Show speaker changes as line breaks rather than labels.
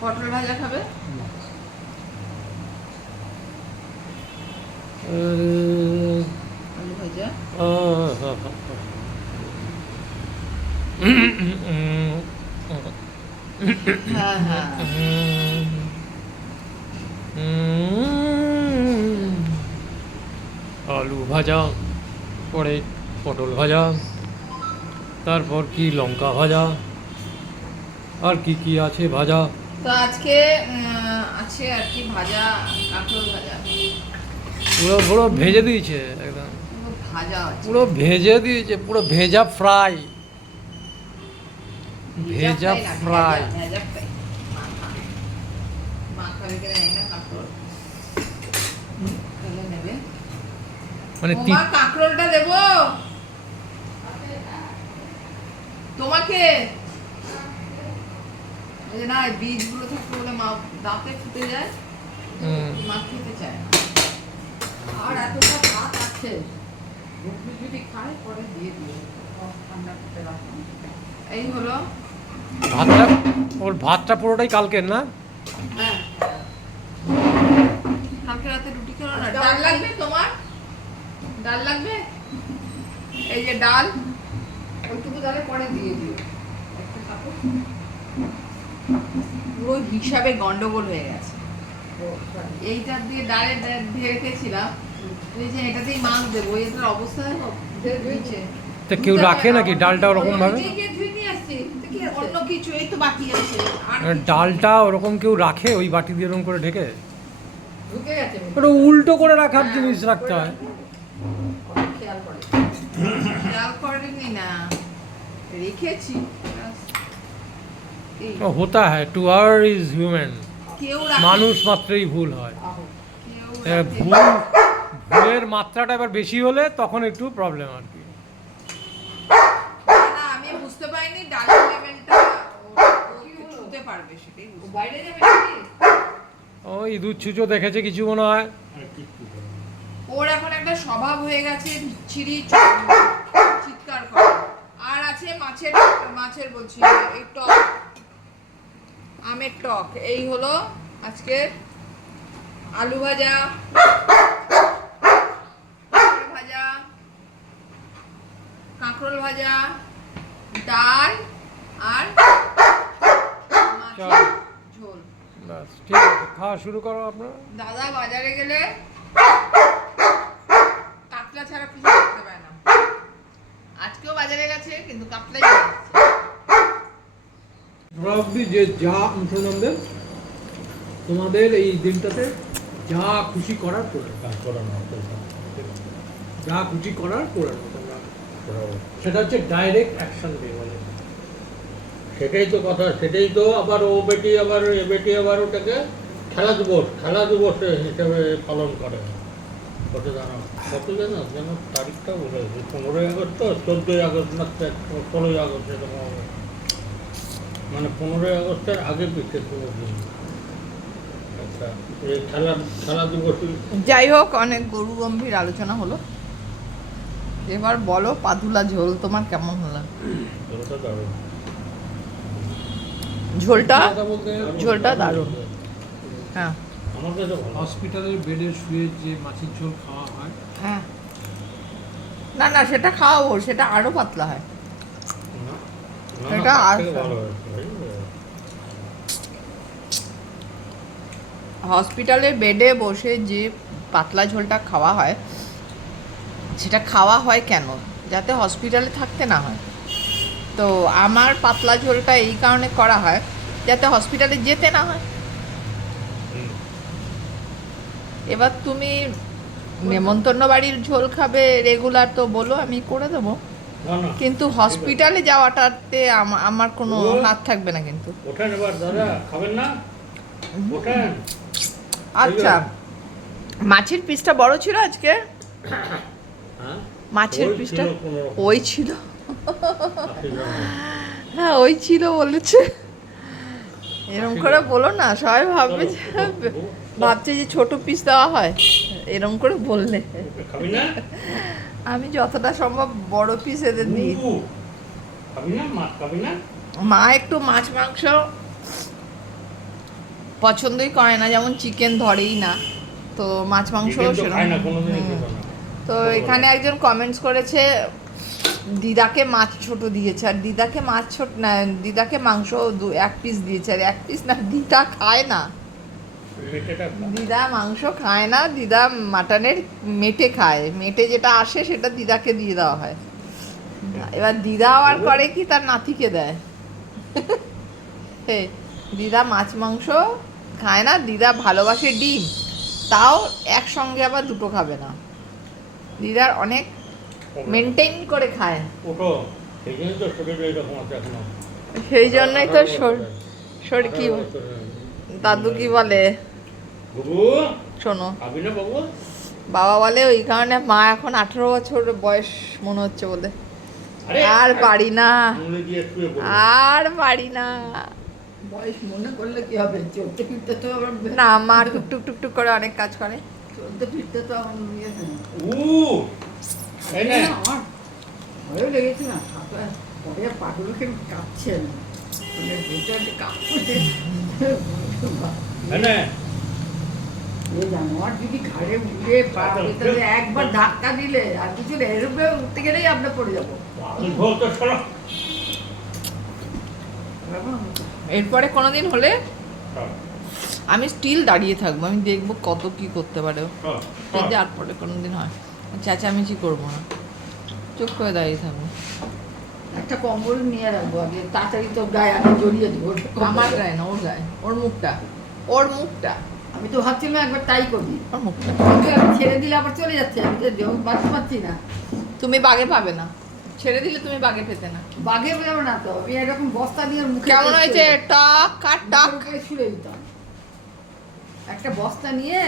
পটল ভাজা খাবে? আলু ভাজা। হ্যাঁ হ্যাঁ।
আলু ভাজা, পরে পটল ভাজা, তারপর কি লঙ্কা ভাজা, আর কি কি আছে ভাজা?
তো আজকে আছে আর কি ভাজা কাঁকরোল ভাজা।
পুরো পুরো ভেজে দিয়েছে একদম।
পুরো ভাজা
পুরো ভেজে দিয়েছে পুরো ভেজা ফ্রাই। ভেজা ফ্রাই মানে
কাঁকরোলটা দেবো? তোমাকে? যে না বীজগুলো থাকতে বলে মা দাঁতে ফুটে যায় মা খেতে চায় না। আর এতটা ভাত আছে যদি খায় পরে দিয়ে দিও। ঠান্ডা করতে এই হলো।
ভাতটা ওর ভাতটা পুরোটাই কালকের না?
হ্যাঁ। কালকে রাতে রুটি খেলো না ডাল লাগবে তোমার? ডাল লাগবে? এই যে ডাল ওইটুকু তাহলে পরে দিয়ে দিও। একটু থাকো পুরো হিসাবে গন্ডগোল হয়ে গেছে। এইটা দিয়ে ডালে ঢেকেছিলাম এই যে এটাতেই মাছ দেবো এটার অবস্থা
তা কেউ রাখে নাকি ডালটা ওরকম ভাবে?
অন্য কিছু? এই তো বাকি আছে।
মানে ডালটা ওরকম কেউ রাখে ওই বাটি দিয়ে ওরকম করে ঢেকে? ওটা উল্টো করে রাখার জিনিস রাখতে হয়।
খেয়াল করেনি না। রেখেছি
ও, হ্যাঁ টু আর ইজ হিউম্যান
কেউ রাখে-
মানুষ মাত্রই ভুল হয়। ভুল ভুলের মাত্রাটা এবার বেশি হলে তখন একটু প্রবলেম আর কি।
না, আমি বুঝতে পারিনি ডালের লেভেলটা ছুতে পারবে সেটাই বাইরে যাবে নাকি?
ওই ইঁদুর ছুঁচো দেখেছে কিছু মনে হয়।
ওর এখন একটা স্বভাব হয়ে গেছে ছিড়ি চিৎকার করে। আর আছে মাছের মাছের বলছি এই টক। আমের টক। এই হলো আজকে আলু ভাজা। ভাজা কাঁকরোল ভাজা ডাল আর ঝোল।
ঠিক আছে খাওয়া শুরু করো আপনারা
দাদা বাজারে গেলে কাতলা ছাড়া কিছু করতে পারে না। আজকেও বাজারে গেছে কিন্তু কাতলাই
অব্দি যে যা মুসলমানদের তোমাদের এই দিনটাতে যা খুশি করার করে যা খুশি করার করে সেটা হচ্ছে ডাইরেক্ট অ্যাকশন বলে।
সেটাই তো কথা সেটাই তো আবার ও বেটি আবার এ বেটি আবার ওটাকে খেলা দিবস খেলা দিবস হিসেবে পালন করে। কত জানো? কত জানো? যেন তারিখটা বলে পনেরোই আগস্ট তো চোদ্দোই আগস্ট না ষোলোই আগস্ট এরকম হবে মানে পনেরোই আগস্টের আগে পিছিয়ে আচ্ছা
যাই হোক অনেক গরু গম্ভীর আলোচনা হলো। এবার বলো পাতুলা ঝোল তোমার কেমন হলো? ঝোলটা ঝোলটা? দারুণ। হ্যাঁ।
হসপিটালের বেডে শুয়ে যে মাছের ঝোল খাওয়া হয়।
হ্যাঁ। না না সেটা খাওয়াবো সেটা আরও পাতলা হয়। এটা আর-
ভালো
হসপিটালের বেডে বসে যে পাতলা ঝোলটা খাওয়া হয় সেটা খাওয়া হয় কেন? যাতে হসপিটালে থাকতে না হয়। তো আমার পাতলা ঝোলটা এই কারণে করা হয় যাতে হসপিটালে যেতে না হয়। এবার তুমি নেমন্তন্ন বাড়ির ঝোল খাবে রেগুলার তো বলো আমি করে দেবো। কিন্তু হসপিটালে যাওয়াটাতে আমার কোনো হাত থাকবে না কিন্তু।
ওঠেন এবার দাদা খাবেন না? ওঠেন।
আচ্ছা। মাছের পিসটা বড় ছিল আজকে? মাছের পিসটা? ওই ছিল। হ্যাঁ ওই ছিল বলেছে। এরম করে বলো না সবাই ভাববে ভাবছে যে ছোট পিস দেওয়া হয়। এরম করে বললে। আমি যতটা সম্ভব বড় পিস এদের দিই। মা একটু মাছ মাংস পছন্দই করে না যেমন চিকেন ধরেই না। তো মাছ মাংস
তো না
তো এখানে একজন কমেন্টস করেছে দিদাকে মাছ ছোট দিয়েছে। আর দিদাকে মাছ ছোট না দিদাকে মাংস এক পিস দিয়েছে। আর এক পিস না দিদা খায় না। দিদা মাংস খায় না দিদা মাটনের মেটে খায়। মেটে যেটা আসে সেটা দিদাকে দিয়ে দেওয়া হয়। এবার দিদা আবার করে কি তার নাতিকে দেয়। হে দিদা মাছ মাংস খায় না দিদা ভালোবাসে ডিম তাও একসঙ্গে আবার দুটো খাবে না। দিদার অনেক মেনটেন করে খায়।
সেই জন্যই তো শরীরে
শরীর কি দাদু কি বলে?
বাবু?
শোনো।
বাবু?
বাবা বলে ওই কারণে মা এখন আঠেরো বছর বয়স মনে হচ্ছে বলে।
আর
পারি না। আর পারি না।
বয়স মনে করলে কি হবে? চলতে ফিরতে তো আবার
না টুক টুক টুক টুক করে অনেক কাজ করে।
চলতে ফিরতে তো আমার ইয়ে।
উ এই নে।
আমার ভয়ও লেগেছে না। পরে পাগুলো কেন কাঁপছে না। মানে ভেতরে কাঁপছে যদি ঘাড়ে উঠে পা ভেতরে একবার ধাক্কা দিলে আর কিছু এরূপে উঠতে গেলেই আমরা পড়ে যাব।
এরপরে কোনোদিন হলে আমি স্টিল দাঁড়িয়ে থাকব আমি দেখব কত কি করতে পারে। ও।
সর, সর।
যদি আর পরে কোনোদিন হয় চেঁচামেচি করব না। চুপ করে দাঁড়িয়ে থাকব।
একটা কম্বল নিয়ে রাখব আগে তাড়াতাড়ি তো গায়ে আগে জড়িয়ে দেবো।
আমার গায়ে না ওর গায়ে ওর মুখটা ওর মুখটা।
আমি তো ভাবছিলাম একবার তাই করি।
ওর মুখটা।
ছেড়ে দিলে আবার চলে যাচ্ছে আমি তো বাঁচতে পারছি না।
তুমি বাগে পাবে না। ছেড়ে দিলে তুমি বাগে পেতে না।
বাঘে বেরো না তো। আমি এরকম বস্তা দিয়ে মুখে
কেমন হয়েছে? টাক আর টাক।
ছুঁড়ে দিতাম। একটা বস্তা নিয়ে